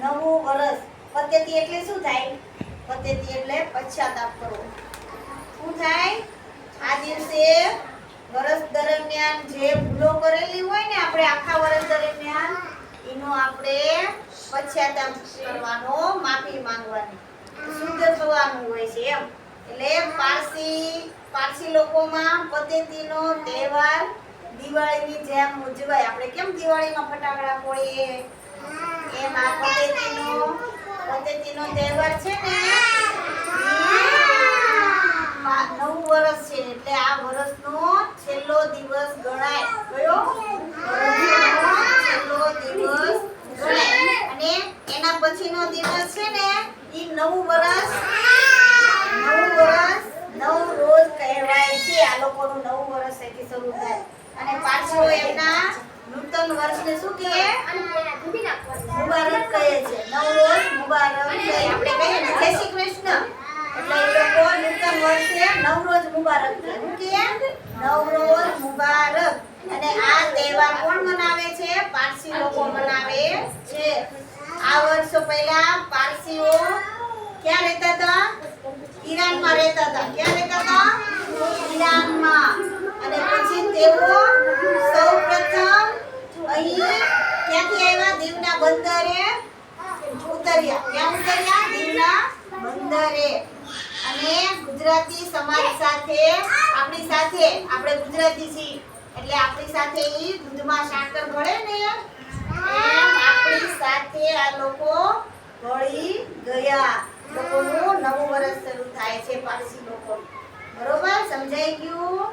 નવું વર્ષ પદ્ધતિ એટલે શું થાય? પદ્ધતિ એટલે પશ્ચાતાપ કરવો. શું થાય? આ દિવસે વર્ષ દરમિયાન જે ભૂલો કરેલી હોય ને આપણે આખા વર્ષ દરમિયાન, એનો આપણે પશ્ચાતાપ કરવાનો, માફી માંગવાની. શુદ્ધ થવાનું હોય છે એમ. એટલે પારસી પારસી લોકોમાં પદ્ધતિનો તહેવાર દિવાળીની જેમ ઉજવાય. આપણે કેમ દિવાળીમાં ફટાકડા ફોડીએ? એમ તહેવાર છે ને? નવું વર્ષ છે એટલે આ વર્ષનો છેલ્લો દિવસ ગણાય. કયો? છેલ્લો દિવસ ગણાય. અને એના પછીનો દિવસ છે ને એ નવું વર્ષ નવું વર્ષ નવ રોજ કહેવાય છે. આ લોકોનું નવું વર્ષ અહીંથી શરૂ થાય. અને પાછો એમના નૂતન વર્ષને શું કહે મુબારક કહે છે નવરોજ મુબારક કહે આપણે કહીએ ને જય શ્રી કૃષ્ણ એટલે એ લોકો નૂતન વર્ષે નવરોજ મુબારક કહે શું કહે નવરોજ મુબારક. અને આ તહેવાર કોણ મનાવે છે? પારસી લોકો મનાવે છે. આ વર્ષો પહેલા પારસીઓ ક્યાં રહેતા હતા? ઈરાનમાં રહેતા હતા. ક્યાં રહેતા હતા? ઈરાનમાં. અને પછી તેઓ સૌપ્રથમ અહીં ક્યાંથી આવ્યા? દીવના બંદરે ઉતર્યા. ક્યાં ઉતર્યા? દીવના બંદરે. અને ગુજરાતી સમાજ સાથે સાથે આપણે ગુજરાતી છીએ. એટલે આપણી સાથે ઈ દૂધમાં સાકર ભળે ને આપણી સાથે આ લોકો ભળી ગયા. લોકોનું નવું વર્ષ શરૂ થાય છે પારસી લોકો. બરોબર? સમજાઈ ગયું?